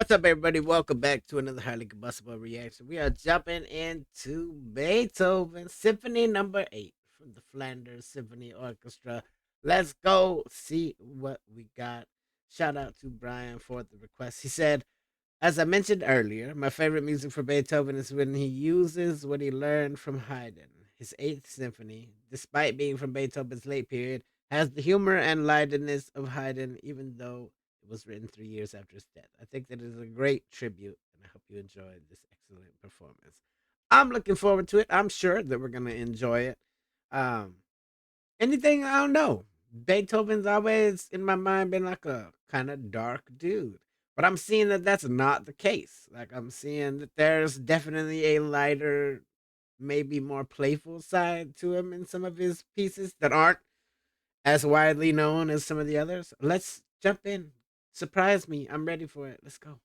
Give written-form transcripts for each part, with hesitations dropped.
What's up, everybody? Welcome back to another highly combustible reaction. We are jumping into Beethoven Symphony Number 8 from the Flanders Symphony Orchestra. Let's go see what we got. Shout out to Brian for the request. He said, as I mentioned earlier, my favorite music for Beethoven is when he uses what he learned from Haydn. His Eighth Symphony, despite being from Beethoven's late period, has the humor and lightness of Haydn, even though it was written 3 years after his death. I think that is a great tribute, and I hope you enjoyed this excellent performance. I'm looking forward to it. I'm sure that we're going to enjoy it. Um, Anything, I don't know. Beethoven's always in my mind been like a kind of dark dude, but I'm seeing that that's not the case. Like I'm seeing that there's definitely a lighter, maybe more playful side to him in some of his pieces that aren't as widely known as some of the others. Let's jump in. Surprise me. I'm ready for it. Let's go.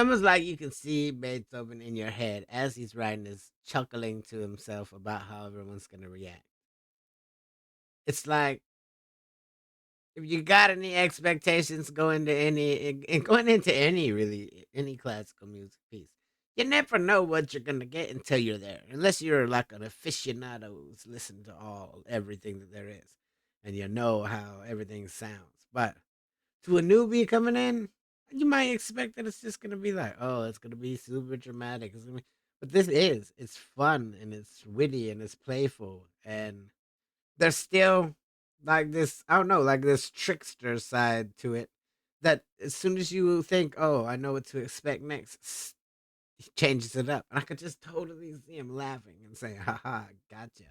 It's almost like you can see Beethoven in your head as he's writing this, chuckling to himself about how everyone's going to react. It's like if you got any expectations going to any and going into any really any classical music piece, you never know what you're gonna get until you're there. Unless you're like an aficionado who's listened to all everything that there is, and you know how everything sounds. But to a newbie coming in, you might expect that it's just gonna be like, oh, it's gonna be super dramatic. But this is. It's fun and it's witty and it's playful and there's still like this I don't know, like this trickster side to it that as soon as you think, oh, I know what to expect next, he changes it up. And I could just totally see him laughing and saying, haha, gotcha.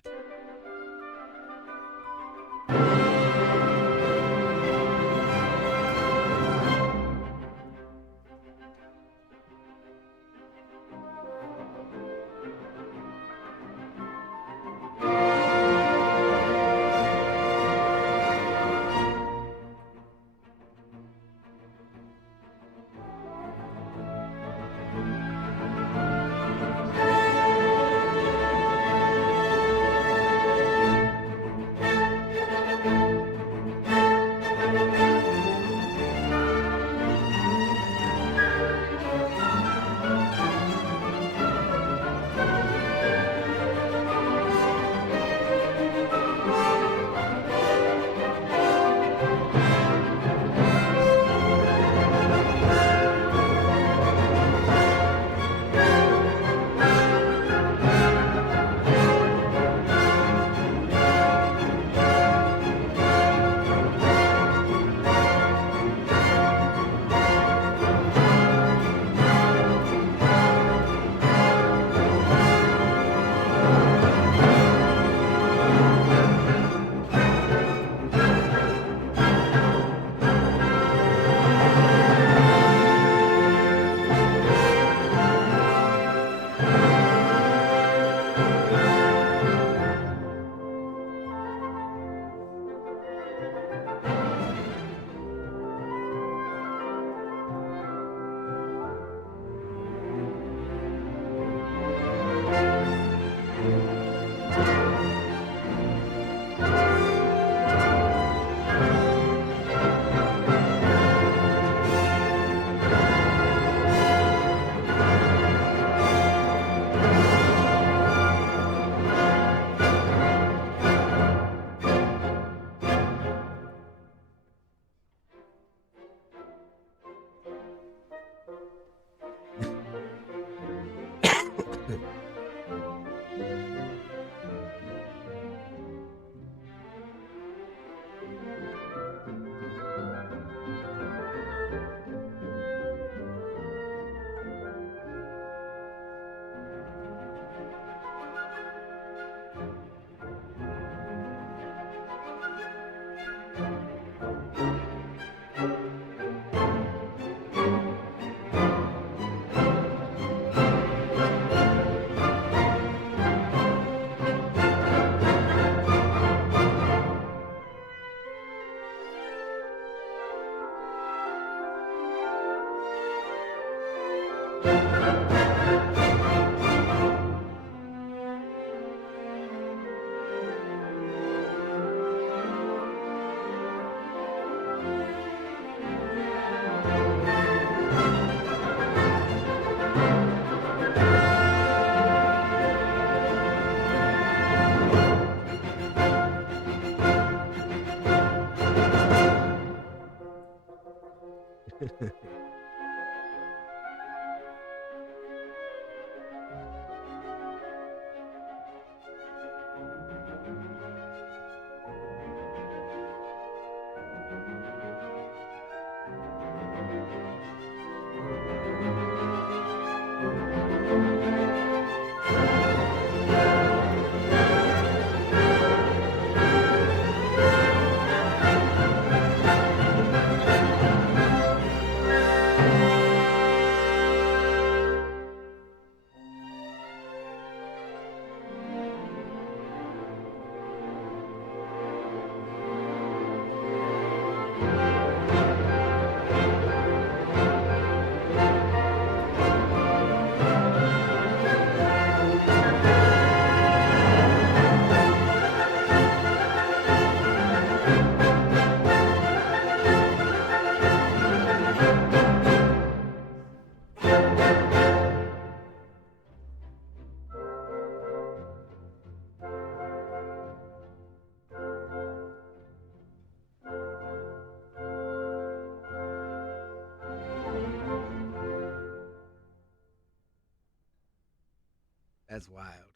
That's wild.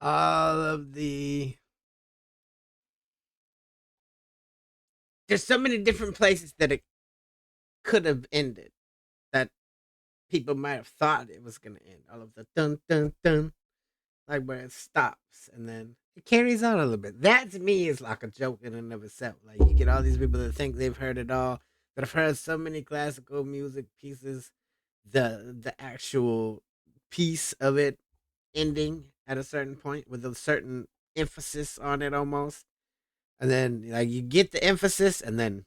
All of the there's so many different places that it could have ended that people might have thought it was gonna end. All of the dun dun dun, like where it stops and then it carries on a little bit. That to me is like a joke in and of itself. Like you get all these people that think they've heard it all, that have heard so many classical music pieces, the actual piece of it ending at a certain point with a certain emphasis on it almost. And then like you get the emphasis and then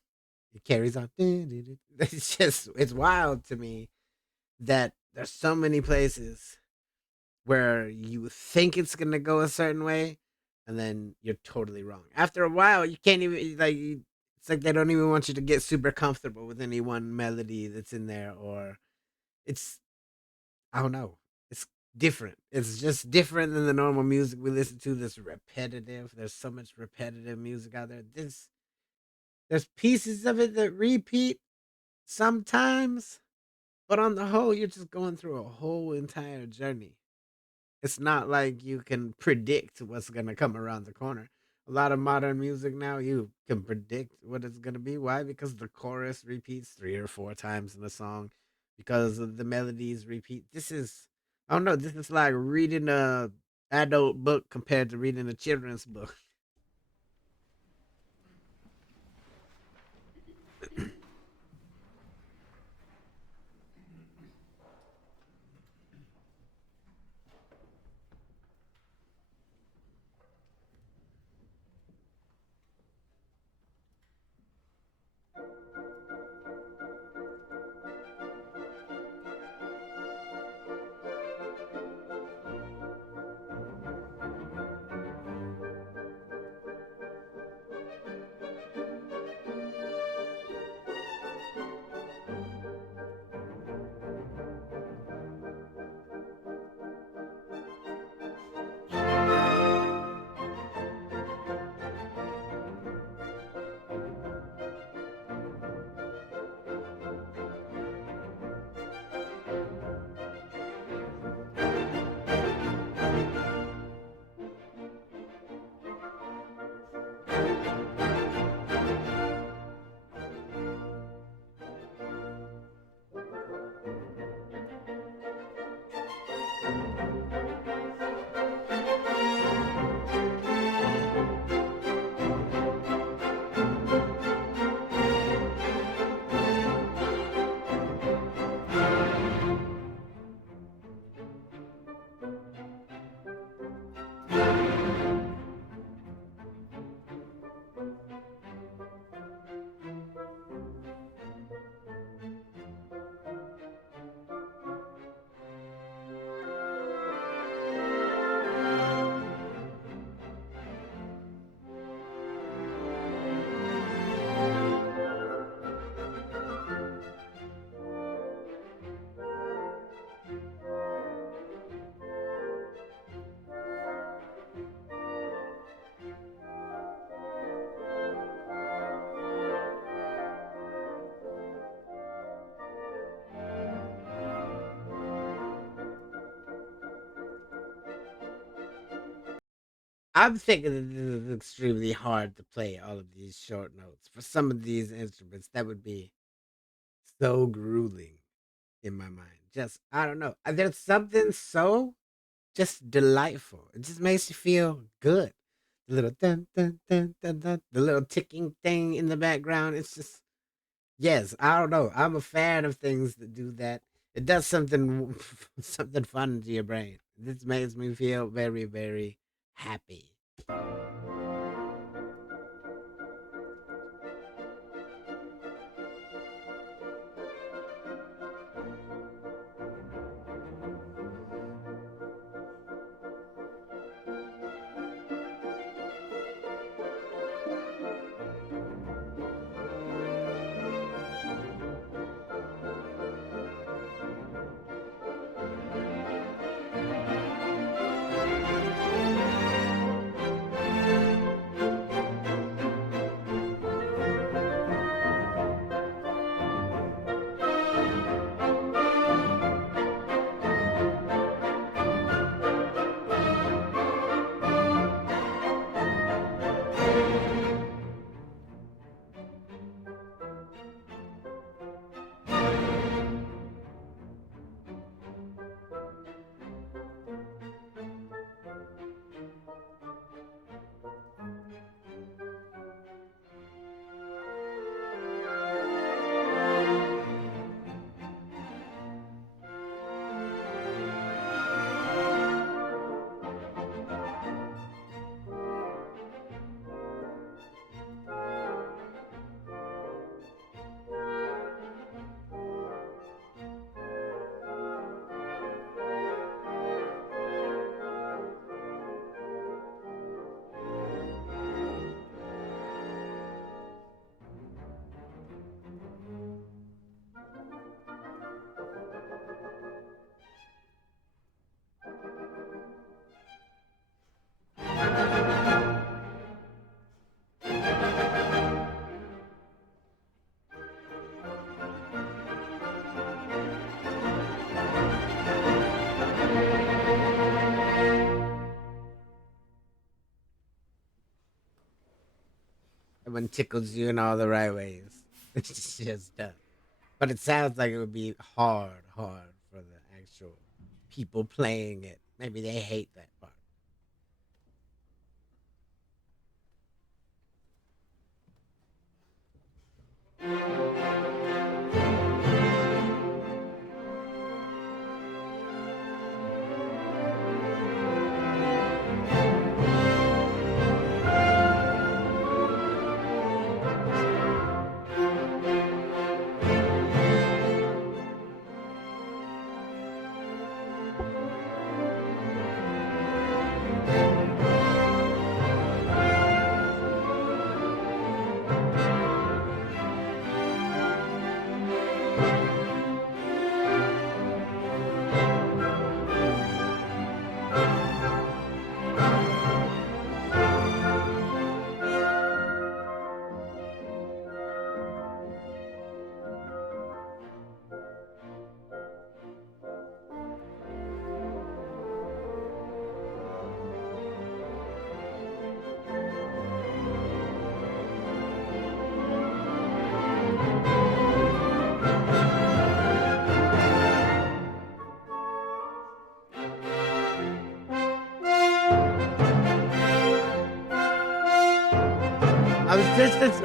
it carries on. It's just it's wild to me that there's so many places where you think it's gonna go a certain way, and then you're totally wrong. After a while, you can't even like. It's like they don't even want you to get super comfortable with any one melody that's in there, or it's I don't know. It's different. It's just different than the normal music we listen to. That's repetitive. There's so much repetitive music out there. There's pieces of it that repeat sometimes, but on the whole, you're just going through a whole entire journey. It's not like you can predict what's gonna come around the corner. A lot of modern music now, you can predict what it's gonna be. Why? Because the chorus repeats 3 or 4 times in the song, because of the melodies repeat. This is, I don't know. This is like reading a adult book compared to reading a children's book. I'm thinking that this is extremely hard to play all of these short notes for some of these instruments. That would be so grueling in my mind. Just I don't know. There's something so just delightful. It just makes you feel good. The little dun dun dun dun dun, the little ticking thing in the background. It's just yes. I don't know. I'm a fan of things that do that. It does something something fun to your brain. This makes me feel very very happy. Beethoven tickles you in all the right ways. It just does. But it sounds like it would be hard for the actual people playing it. Maybe they hate that part.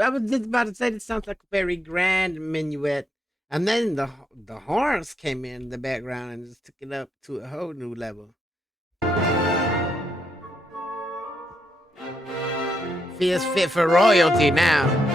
I was just about to say this sounds like a very grand minuet, and then the horns came in the background and just took it up to a whole new level. Feels fit for royalty now.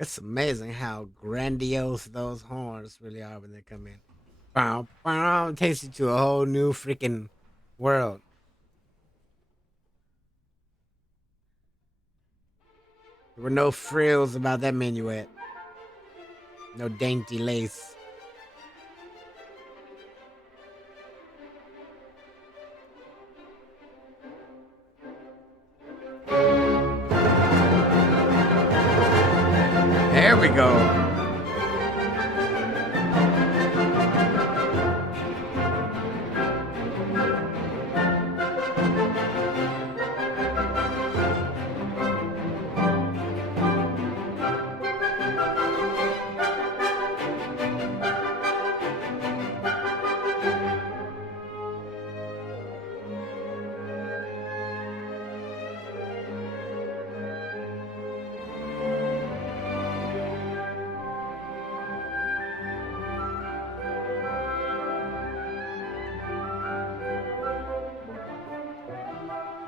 It's amazing how grandiose those horns really are when they come in. Bow, bow, takes you to a whole new freaking world. There were no frills about that minuet. No dainty lace. There we go.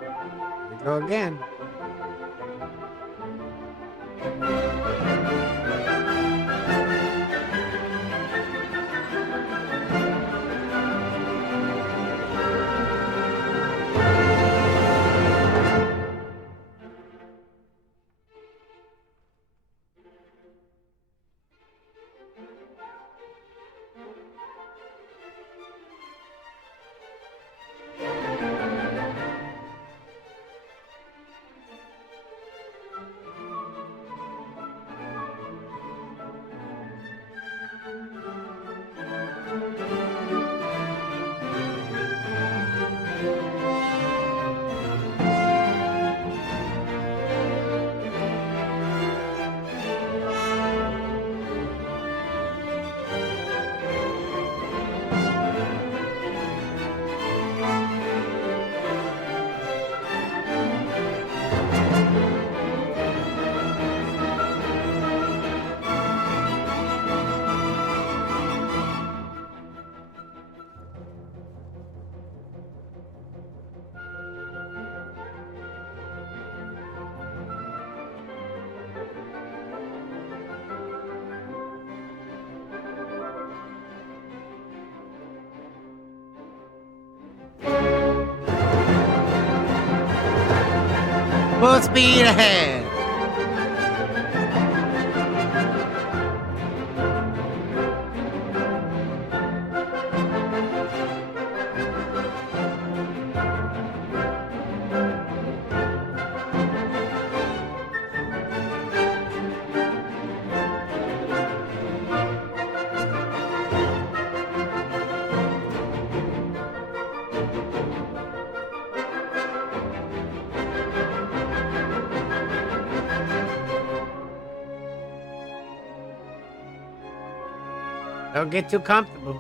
Here we go again. Full speed ahead. Don't get too comfortable.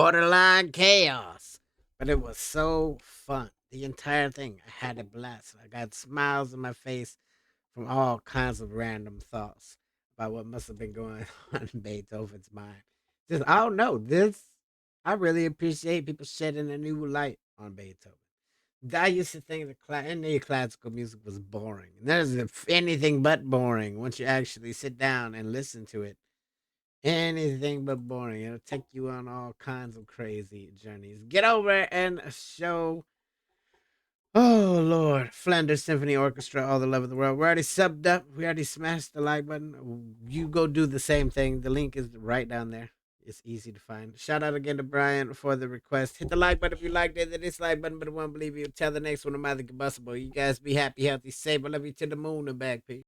borderline chaos. But it was so fun. The entire thing. I had a blast. I got smiles on my face from all kinds of random thoughts about what must have been going on in Beethoven's mind. Just I don't know. This I really appreciate people shedding a new light on Beethoven. I used to think that any classical music was boring. And there's anything but boring once you actually sit down and listen to it. Anything but boring. It'll take you on all kinds of crazy journeys. Get over and show. Oh Lord, Flanders Symphony Orchestra, all the love of the world. We're already subbed up. We already smashed the like button. You go do the same thing. The link is right down there. It's easy to find. Shout out again to Brian for the request. Hit the like button if you liked it. The dislike button, but it won't believe you. Tell the next one about the combustible. You guys be happy, healthy, safe. I love you to the moon and back, peace.